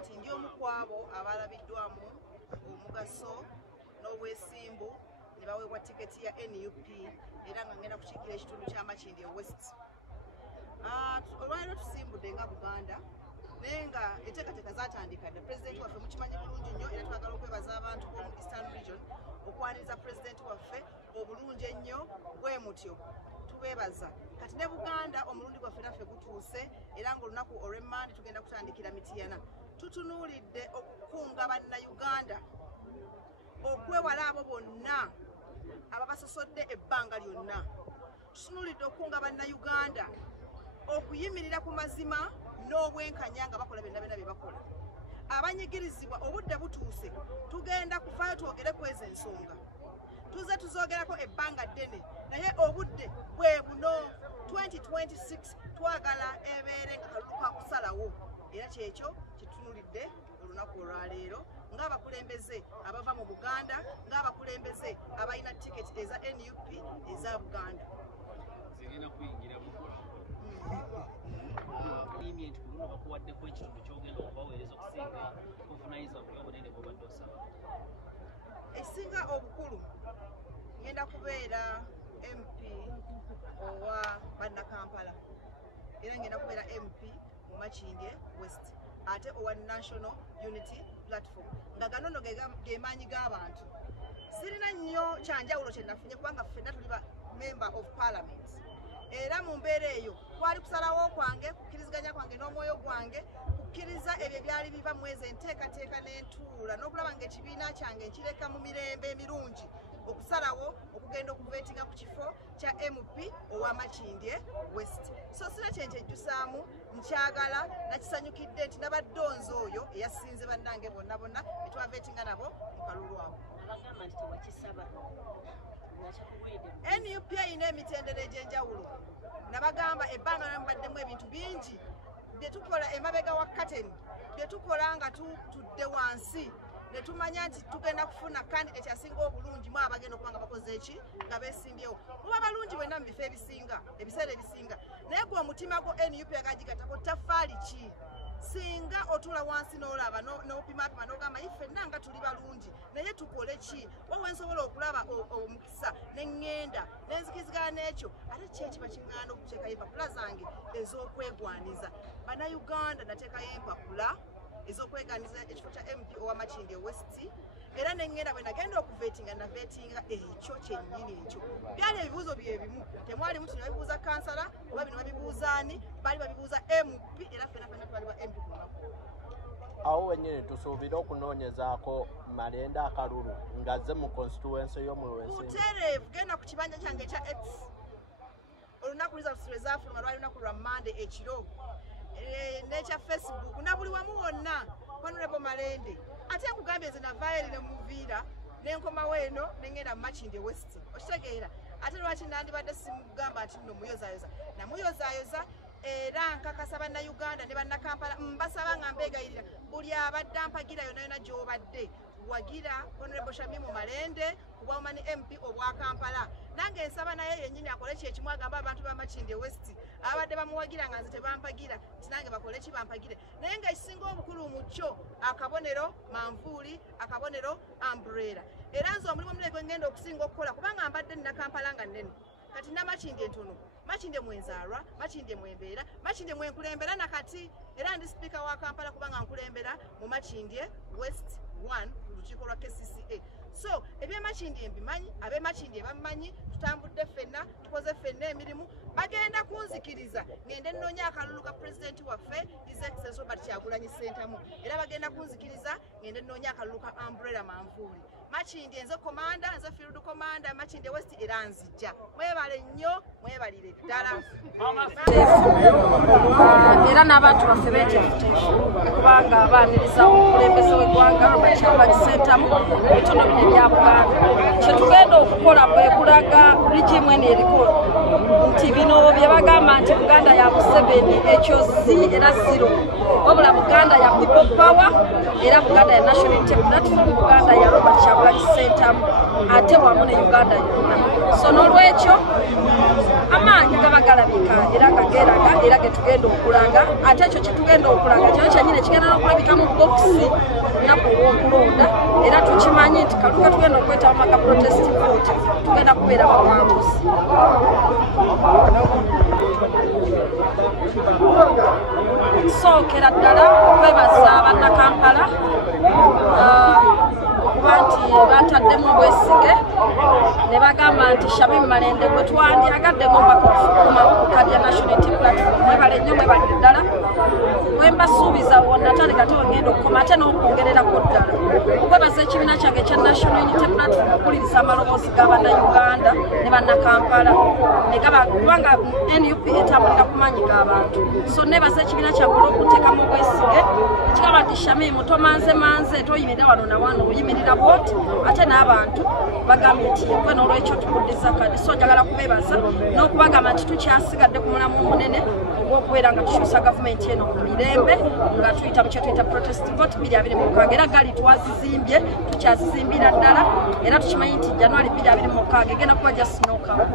nti ndi omu ku abo abalabiddwamu omugaso n'obwesimbu ne baweebwa tiketi ya NUP era nga ngenda kukiikira ekitundu kya Makindye West. Olwaliro tusimbudde nga Buganda naye nga enteekateeka zaatandika dda. Pulezidenti waffe mukimanyi bulungi nnyo era twagala okwebaza abantu b'omu Eastern Region okwaniriza pulezidenti waffe obulungi ennyo bwe mutyo. Tubeebaza kati ne Buganda omulundi gwaffe naffe gutuuse era ng'olunaku olw'Emmande tugenda kutandikira Mityana. Tutunuulidde okukunga bannayuganda okwewala abo bonna ababasosodde ebbanga lyonna. Tutunuulidde okukunga bannayuganda okuyimirira ku mazima n'obwenkanya nga bakola byonna bye bakola. Abanyigirizibwa obudde butuuse tugenda kufaayo twogere ku ezo ensonga. Tuze tuzoogerako ebbanga ddene naye obudde bwe buno. 2026 twagala ebeere nga kalulu ka kusalawo era kyekyo kitunuulidde olunaku olwaleero ng'abakulembeze abava mu Buganda ng'abakulembeze abalina tiketi eza NUP eza Buganda. Zigenda kuyingira mu nti kuno bakuwaddeko ekitundu ky'ogenda okubaweereza okusinga kuvunaanyizibwa ku obunene bw'obadde osaba. Ekisinga obukulu ngenda kubeera MP owa bannakampala era ngenda kubeera MP mu Makindye West ate owa National Unity Platform nga ganono ge maanyi g'abantu. Sirina nnyo kyanjawulo kye nafunye kubanga ffenna tuli ba Member of Parliament era mu mbeera eyo kwali kusalawo kwange kukkiriziganya kwange n'omwoyo gwange kukkiriza ebyo byali biva mu ezo enteekateeka n'entuula n'okulaba ng'ekibiina kyange nkireka mu mirembe emirungi okusalawo okugenda okuveetinga ku kifo kya MP owa Makindye West. So sira kyenkyejjusaamu nkyagala nakisanyukidde nti nabaddonzi oyo eyasinze bannange bonna bonna betwaveetinga nabo mu kalulu awo. NUP ayina emitendera egy'enjawulo nabagamba ebbanga namubaddemu ebintu bingi bye tukola emabega wa kateni bye tukola nga tutudde wansi ne tumanya nti tugenda kufuna kandidate asinga obulungi mu abagenda okuba nga bakoze eki nga beesimbyewo. Muba balungi bwenna mu bifo ebisinga ebiseera ebisinga naye gwe omutima gwo NUP agagigatako tafaali ki singa otula wansi n'olaba n'opimapima n'ogamba iffenna nga tuli balungi naye tukole ki wowe nsobola okulaba omukisa neŋŋenda n'enzikizigala n'ekyo ate kyekiba kiŋŋanda okuteekayo empapula zange ez'okwegwaniza. Bannayuganda nateekayo empapula ez'okweganiza ekifo kya MP owa Makindye West era neŋŋenda bwe nagenda okuveetinga naveetinga ekyo kyennyini ekyo. Byali ebibuuzo bye bimu temwalimu kino babibuuza kansala oba bino babibuuza ani baali babibuuza MP era ffenna twali ba MP kunaku. Awo wennyini tusuubira okunoonyezaako Malende akalulu ng'azze mu constituency y'omulwensi. Buteerevu genda ku kibanja kyange ekya X olunaku lwezafuluma lwali lunaku lwa Mmande ekiro n'ekya Facebook na buli wamu wonna Honorable Malende ate nkugambye nze navaayo ne muviira n'enkomawo eno neŋŋenda mu Makindye West okitegeera ate lwaki nandibadde simugamba nti nno muyozaayoza namuyozaayoza era nkakasa bannayuganda ne bannakampala mbasaba nga mbeegayirira buli abadde ampagira yonna yonna gy'obadde wagira Honorable Shamimu Malende kuba omani MP obwa Kampala nange nsaba naye yennyini akole kyekimu agamba abantu ba Makindye West abadde bamuwagira nga nze tebampagira nti nange bakole ki bampagire naye nga ekisinga obukulu mu kyo akabonero manvuuli akabonero umbrella era nze omulimu omulala gwe ngenda okusinga okukola kubanga mbadde nina Kampala nga nnene kati na Makindye ntono Makindye mwenzaalwa Makindye mwembeera Makindye mwenkulembera nakati era ndi sipiika wa Kampala kubanga nkulembera mu Makindye West 1 lukiiko lwa KCCA. So ebye Makindye mbimanyi abe Makindye bammanyi tutambudde ffenna tukoze ffenna emirimu bagenda kunzikiriza ngende nnoonya akalulu ka pulezidenti waffe His Excellency Robert Kyagulanyi Ssentamu era bagenda kunzikiriza ngende nnoonya akalulu ka umbrella manvuuli. Makindye nze komanda nze field commander Makindye West era nzijja mwebale nnyo mwebalire ddala era n'abantu baffe beeteefuteefu kubanga abaaniriza omukulembeze w'eggwanga Robert Kyagulanyi Ssentamu mu bitundu bino ebya Buganda. Kye tugenda okukola kwe kulaga rigimu eno eriko nti bino bye bagamba nti Buganda ya Museveni ekyo si era zero wabula Buganda ya people power era Buganda ya National Unity Platform Buganda ya Robert Kyagulanyi Ssentamu ate wamu ne Uganda yonna. So n'olwekyo amaanyi gaba galabika era nga geeraga era ge tugenda okulaga ate ekyo kitugenda okulaga kyo kyennyini kigenda n'okulabika mu bokisi nnaku olw'okulonda era tukimanyi nti kaluka tugenda okwetaba maka protest vote tugenda kubeera bawanguzi. Sookera ddala okwebaza bannakampala okuba nti bataddemu obwesige ne bagamba nti Shamim Malende gwe twandyagaddeyo mpaka okufukuma okukadya National Unity Platform mwebale nnyo mwebale ddala bwe mbasuubiza wonna tale kati wegenda okukoma ate n'okwongererako ddala okwebaza ekibiina kyange ekya National Unity Platform okuliriza amaloboozi g'Abannayuganda ne bannakampala ne gaba kubanga NUP etambulira ku maanyi g'abantu so nebaza ekibiina kyange olw'okuteekamu obwesige ekigamba nti Shamim tomanze toyimirira wano na wano oyimirira bwoti ate n'abantu bagambye nti gwe n'olwekyo tukuddiza kadi so njagala kubeebaza n'okubagamba nti tukyasigadde ku mulamu omunene ogw'okubeera nga tukyusa gavumenti eno mu mirembe nga tuyita mu kyetuyita protest vote 2026 era gali twazizimbye tukyazizimbira ddala era tukimanyi nti January 2026 egenda kuba just knockout.